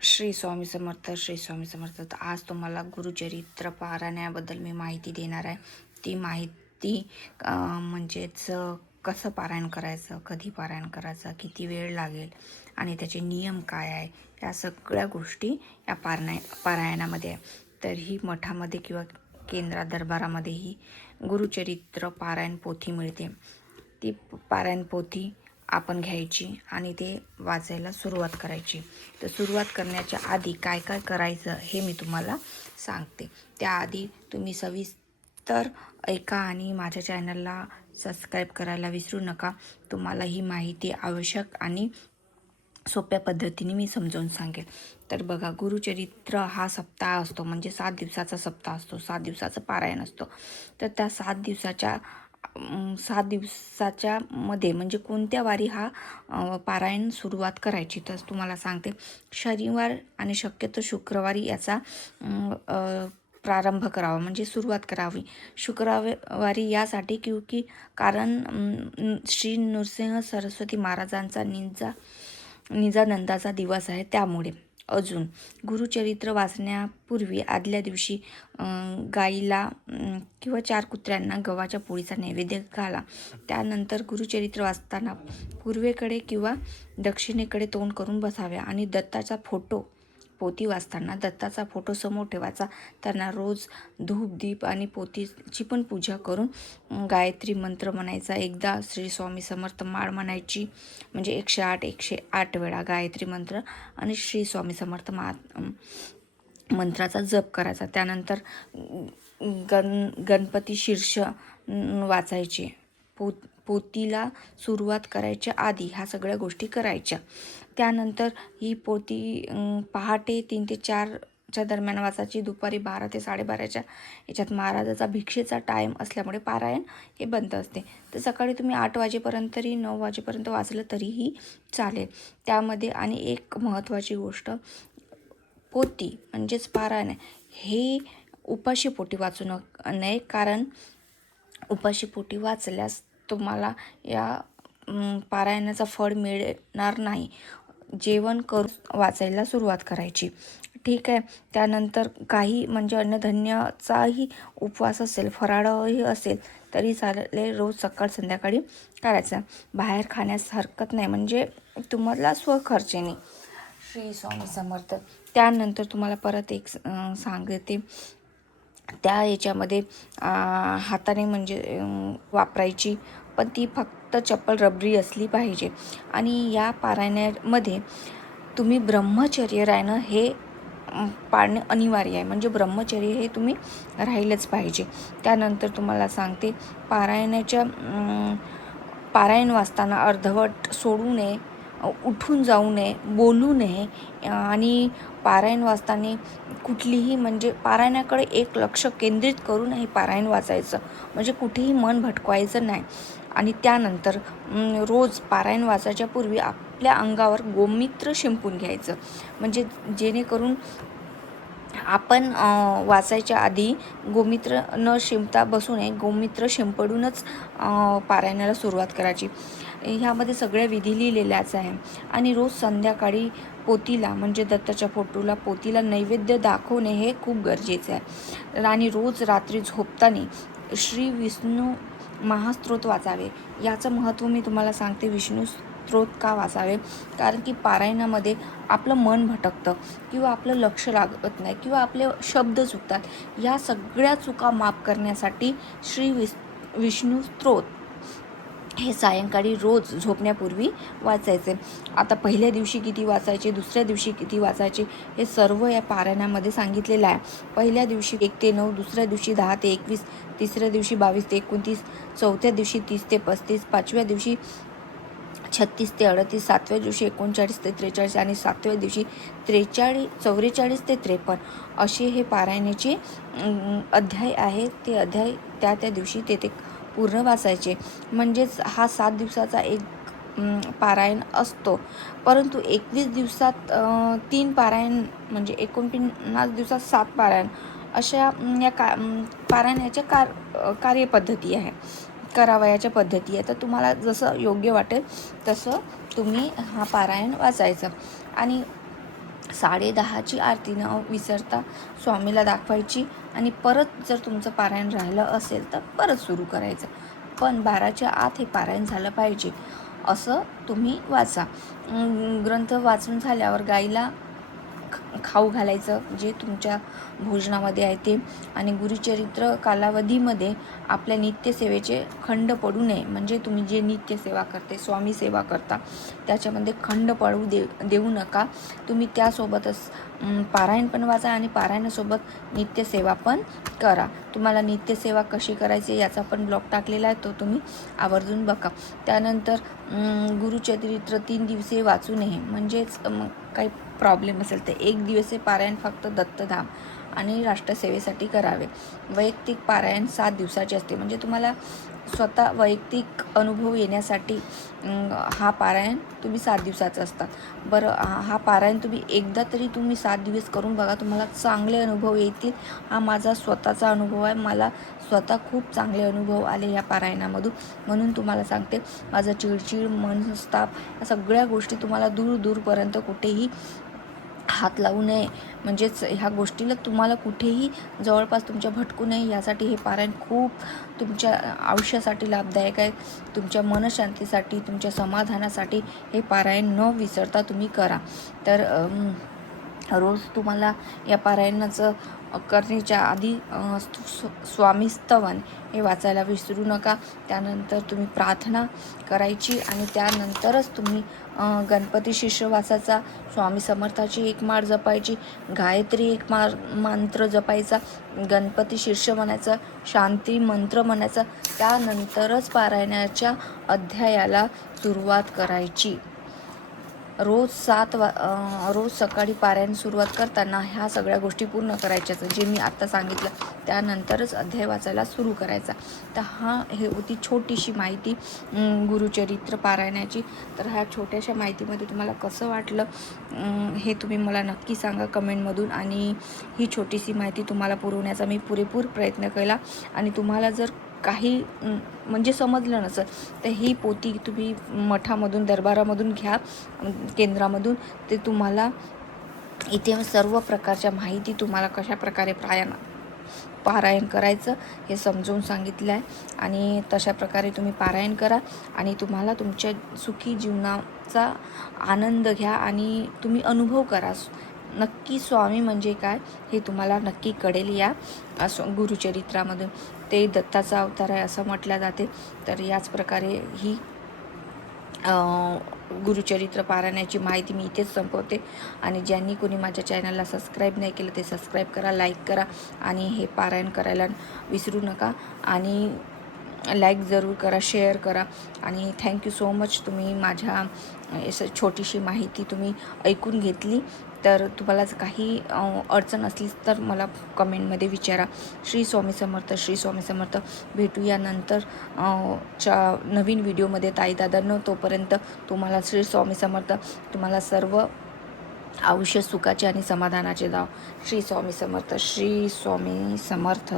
श्री स्वामी समर्थ. श्री स्वामी समर्थ. तर आज तुम्हाला गुरुचरित्र पारायणाबद्दल मी माहिती देणार आहे. ती माहिती म्हणजेच कसं पारायण करायचं, कधी पारायण करायचं, किती वेळ लागेल आणि त्याचे नियम काय आहे, या सगळ्या गोष्टी या पारायणामध्ये आहे. तर ही मठामध्ये किंवा केंद्रात दरबारामध्येही गुरुचरित्र पारायण पोथी मिळते. ती पारायण पोथी आपण घ्यायची आणि ते वाचायला सुरुवात करायची. तर सुरुवात करण्याच्या आधी काय काय करायचं हे मी तुम्हाला सांगते. त्याआधी तुम्ही सविस्तर ऐका आणि माझ्या चॅनलला सबस्क्राईब करायला विसरू नका. तुम्हाला ही माहिती आवश्यक आणि सोप्या पद्धतीने मी समजावून सांगेल. तर बघा, गुरुचरित्र हा सप्ताह असतो, म्हणजे 7 दिवसाचा सप्ताह असतो, 7 दिवसाचं पारायण असतो. तर त्या 7 दिवसाच्या मध्ये म्हणजे कोणत्या वारी हा पारायण सुरुवात करायची, तर तुम्हाला सांगते. शनिवार आणि शक्यतो शुक्रवारी याचा प्रारंभ करावा, म्हणजे सुरुवात करावी. शुक्रवारी यासाठी की कारण श्री नृसिंह सरस्वती महाराजांचा निजानंदाचा दिवस आहे, त्यामुळे. अजून गुरुचरित्र वाचण्यापूर्वी आदल्या दिवशी गाईला किंवा 4 कुत्र्यांना गव्हाच्या पोळीचा नैवेद्य घाला. त्यानंतर गुरुचरित्र वाचताना पूर्वेकडे किंवा दक्षिणेकडे तोंड करून बसावे आणि दत्ताचा फोटो, पोथी वाचताना दत्ताचा फोटो समोर ठेवायचा. त्यांना रोज धूप दीप आणि पोथीची पण पूजा करून गायत्री मंत्र म्हणायचा. एकदा श्री स्वामी समर्थ माळ म्हणायची, म्हणजे 108 वेळा गायत्री मंत्र आणि श्री स्वामी समर्थ मंत्राचा जप करायचा. त्यानंतर गणपती शीर्ष वाचायचे. पोथीला सुरुवात करायच्या आधी ह्या सगळ्या गोष्टी करायच्या. त्यानंतर ही पोथी पहाटे 3 ते 4च्या दरम्यान वाचायची. दुपारी 12 ते 12:30च्या याच्यात महाराजाचा भिक्षेचा टाईम असल्यामुळे पारायण हे बंद असते. तर सकाळी तुम्ही 8 वाजेपर्यंत तरी 9 वाजेपर्यंत वाचलं तरीही चालेल. त्यामध्ये आणि एक महत्त्वाची गोष्ट, पोथी म्हणजेच पारायण हे उपाशी पोटी वाचू नये, कारण उपाशी पोटी वाचल्यास तुम्हाला या पारायणाचा फळ मिळणार नाही. जेवण करून वाचायला सुरुवात करायची, ठीक आहे. त्यानंतर काही म्हणजे अन्नधान्याचाही उपवास असेल, फराळही असेल तरी चालेल. रोज सकाळ संध्याकाळी करायचा. बाहेर खाण्यास हरकत नाही, म्हणजे तुम्हाला स्वखर्चाने. श्री स्वामी समर्थ. त्यानंतर तुम्हाला परत एक सांगते. त्या याच्यामध्ये हाताने म्हणजे वापरायची, पण ती फक्त चप्पल रबरी असली पाहिजे. आणि या पारायणामध्ये तुम्ही ब्रह्मचर्य राहणं हे पाळणे अनिवार्य आहे, म्हणजे ब्रह्मचर्य हे तुम्ही राहिलंच पाहिजे. त्यानंतर तुम्हाला सांगते, पारायण वाचताना अर्धवट सोडू नये, उठून जाऊ नये, बोलू नये आणि पारायण वाचताना कुठलीही म्हणजे पारायणाकडे एक लक्ष केंद्रित करून हे पारायण वाचायचं, म्हणजे कुठेही मन भटकवायचं नाही. आणि त्यानंतर रोज पारायण वाचायच्या पूर्वी आपल्या अंगावर गोमूत्र शिंपून घ्यायचं, म्हणजे जेणेकरून आपण वाचायच्या आधी गोमूत्र न शिंपता बसू नये, गोमूत्र शिंपडूनच पारायणाला सुरुवात करायची. ह्यामध्ये सगळ्या विधी लिहिलेल्याच आहे. आणि रोज संध्याकाळी पोथीला म्हणजे दत्ताच्या फोटोला पोथीला नैवेद्य दाखवणे हे खूप गरजेचे आहे. आणि रोज रात्री झोपताना श्री विष्णू महास्तोत्र वाचावे. याचं महत्त्व मी तुम्हाला सांगते. विष्णू स्तोत्र का वाचावे, कारण की पारायणामध्ये आपलं मन भटकतं किंवा आपलं लक्ष लागत नाही किंवा आपले शब्द चुकतात. या सगळ्या चुका माफ करण्यासाठी श्री विष्णू स्तोत्र हे सायंकाळी रोज झोपण्यापूर्वी वाचायचे. आता पहिल्या दिवशी किती वाचायचे, दुसऱ्या दिवशी किती वाचायचे, हे सर्व या पारायणामध्ये सांगितलेलं आहे. पहिल्या दिवशी 1 ते 9, दुसऱ्या दिवशी 10 ते 21, तिसऱ्या दिवशी 22 ते 29, चौथ्या दिवशी 30 ते 35, 5व्या दिवशी 36 ते 38, 7व्या दिवशी 39 ते 43 आणि 7व्या दिवशी 44 ते 53 असे हे पारायणाचे अध्याय आहेत. ते अध्याय त्या दिवशी ते पूर्ण वाचायचे. म्हणजेच हा 7 दिवसाचा एक पारायण असतो, परंतु 21 दिवसात 3 पारायण, म्हणजे 49 दिवसात 7 पारायण अशा या पारायणाच्या कार्यपद्धती आहे, करावयाच्या पद्धती आहे. तर तुम्हाला जसं योग्य वाटेल तसं तुम्ही हा पारायण वाचायचं. आणि 10:30ची आरती न विसरता स्वामीला दाखवायची आणि परत जर तुमचं पारायण राहिलं असेल तर परत सुरू करायचं. पण 12च्या आत हे पारायण झालं पाहिजे असं तुम्ही वाचा. ग्रंथ वाचून झाल्यावर गाईला खाऊ घालायचं जे तुमच्या भोजनामध्ये आहे ते. आणि गुरुचरित्र कालावधीमध्ये आपल्या नित्यसेवेचे खंड पडू नये. म्हणजे तुम्ही जे नित्यसेवा करते, स्वामी सेवा करता, त्याच्यामध्ये खंड पडू देऊ नका. तुम्ही त्यासोबतच पारायण पण वाचा आणि पारायणासोबत नित्यसेवा पण करा. तुम्हाला नित्यसेवा कशी करायची याचा पण ब्लॉग टाकलेला आहे, तो तुम्ही आवर्जून बघा. त्यानंतर गुरुचरित्र 3 दिवसे वाचू नये. म्हणजेच काही प्रॉब्लेम असेल तर 1 दिवसीय पारायण फक्त दत्तधाम आणि राष्ट्रसेवेसाठी करावे. वैयक्तिक पारायण 7 दिवसाचे असते. म्हणजे तुम्हाला स्वतः वैयक्तिक अनुभव येण्यासाठी हा पारायण तुम्ही 7 दिवसाचं असतात. बरं, हा पारायण तुम्ही एकदा तरी तुम्ही 7 दिवस करून बघा, तुम्हाला चांगले अनुभव येतील. हा माझा स्वतःचा अनुभव आहे. मला स्वतः खूप चांगले अनुभव आले या पारायणामधून. म्हणून तुम्हाला सांगते, माझं चिडचिड, मनस्ताप या सगळ्या गोष्टी तुम्हाला दूरपर्यंत कुठेही हात लावू नये. म्हणजेच ह्या गोष्टीला तुम्हाला कुठेही जवळपास तुमच्या भटकू नये यासाठी हे पारायण खूप तुमच्या आयुष्यासाठी लाभदायक आहे. तुमच्या मनशांतीसाठी, तुमच्या समाधानासाठी हे पारायण न विसरता तुम्ही करा. तर रोज तुम्हाला या पारायणाचं करण्याच्या आधी स्वामी स्तवन हे वाचायला विसरू नका. त्यानंतर तुम्ही प्रार्थना करायची आणि त्यानंतरच तुम्ही गणपती शीर्ष वाचायचा, स्वामी समर्थाची एक माळ जपायची, गायत्री एक मंत्र जपायचा, गणपती शीर्ष म्हणायचं, शांती मंत्र म्हणायचा. त्यानंतरच पारायणाच्या अध्यायाला सुरुवात करायची. रोज रोज सकाळी पारायण सुरुवात करताना ह्या सगळ्या गोष्टी पूर्ण करायच्याच जे मी आत्ता सांगितलं. त्यानंतरच अध्याय वाचायला सुरू करायचा. तर हे होती छोटीशी माहिती गुरुचरित्र पारायणाची. तर ह्या छोट्याशा माहितीमध्ये तुम्हाला कसं वाटलं हे तुम्ही मला नक्की सांगा कमेंटमधून. आणि ही छोटीशी माहिती तुम्हाला पुरवण्याचा मी पुरेपूर प्रयत्न केला. आणि तुम्हाला जर काही म्हणजे समजलं नसेल तर ही पोथी तुम्ही मठामधून, दरबारामधून घ्या, केंद्रामधून. ते तुम्हाला इथे सर्व प्रकारच्या माहिती तुम्हाला कशा प्रकारे पारायण करायचं हे समजून सांगितलं आहे. आणि तशा प्रकारे तुम्ही पारायण करा आणि तुम्हाला तुमच्या सुखी जीवनाचा आनंद घ्या आणि तुम्ही अनुभव करा. नक्की स्वामी म्हणजे काय हे तुम्हाला नक्की कळेल या गुरुचरित्रामधून. ते दत्ताचा अवतार आहे असं म्हटलं जाते. तर याच प्रकारे ही गुरुचरित्र पारायणाची माहिती मी इथेच संपवते. आणि ज्यांनी कोणी माझ्या चॅनलला सबस्क्राईब नाही केलं ते सबस्क्राईब करा, लाईक करा आणि हे पारायण करायला विसरू नका. आणि लाईक जरूर करा, शेअर करा. आणि थँक्यू सो मच, तुम्ही माझ्या छोटीशी माहिती तुम्ही ऐकून घेतली. तर तुम्हाला काही अडचण असली तर मला कमेंटमध्ये विचारा. श्री स्वामी समर्थ, श्री स्वामी समर्थ. भेटूया नंतर नवीन व्हिडिओमध्ये ताई दादांनो. तोपर्यंत तुम्हाला श्री स्वामी समर्थ. तुम्हाला सर्व आयुष्य सुखाचे आणि समाधानाचे दाव. श्री स्वामी समर्थ, श्री स्वामी समर्थ.